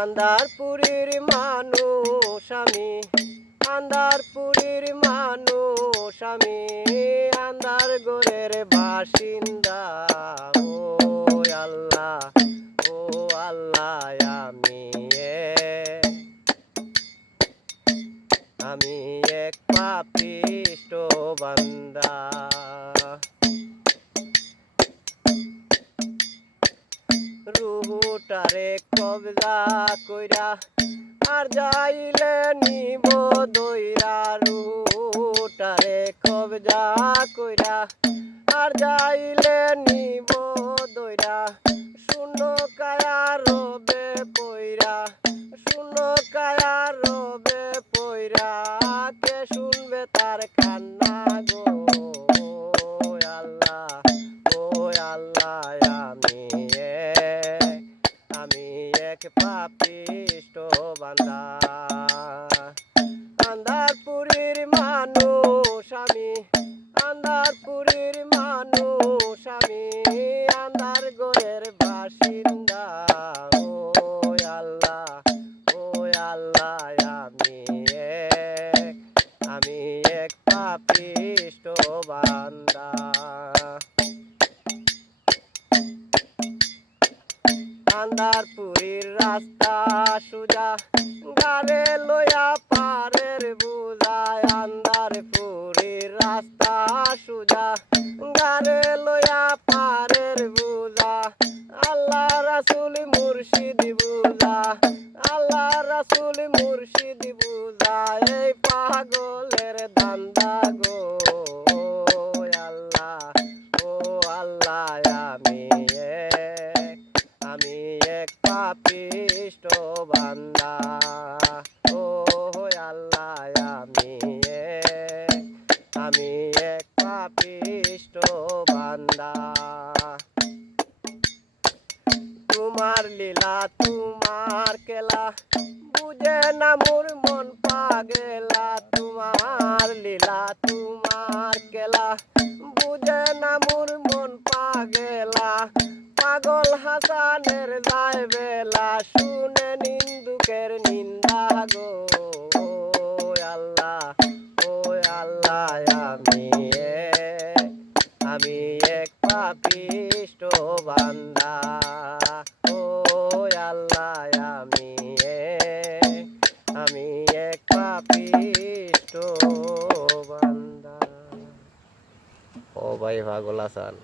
আন্দারপুরীর মানুষ আমি, আন্দারপুরীর মানুষ আমি, আন্দার গোরের বাসিন্দা। ও আল্লাহ ও আল্লাহ আমি আমি এক পাপিষ্ট বান্দা। রুহুটারে কবজা কইরা, আর যাইলে নিব দইরা রুটারে কবজা কইরা, আর যাইলে নিব দইরা, শূন্য এক পাপিষ্ট বান্দা। আন্দারপুরীর মানুষ আমি, আন্দারপুরীর মানুষ আমি, আন্দার গোয়ের বাসিন্দা। ও আল্লাহ ও আমি এক আমি এক পাপিষ্ট বান্দা। আন্দারপুরীর রাস্তা সুজা গারে লইয়া পারের বুঝায় আন্দারপুরীর রাস্তা সুজা গারে লইয়া পারের বুঝা, আল্লাহ রাসুল মুর্শিদ বুঝা, আল্লাহ রাসুল মুর্শিদ বুঝা, এই পাগলের দান্দা গো আল্লাহ, ও আল্লাহ আমি পাপিষ্ট বান্দা। ও আল্লাহ, আমি এক আমি এক পাপিষ্ট বান্দা। তোমার লীলা, তোমার কেলা বুঝে না মোর মন পাগেলা। তোমার লীলা, তোমার কেলা বুঝে না মোর মন পাগেলা। পাগল হাসানের যায় বেলা শুনে নিন্দুকের নিন্দা গো। আল্লাহ ও আল্লাহ, আমি আমি এক পাপিষ্ট বান্দা। ও আল্লাহ, আমি আমি এক পাপিষ্ট বান্দা। ও ভাই পাগল আসান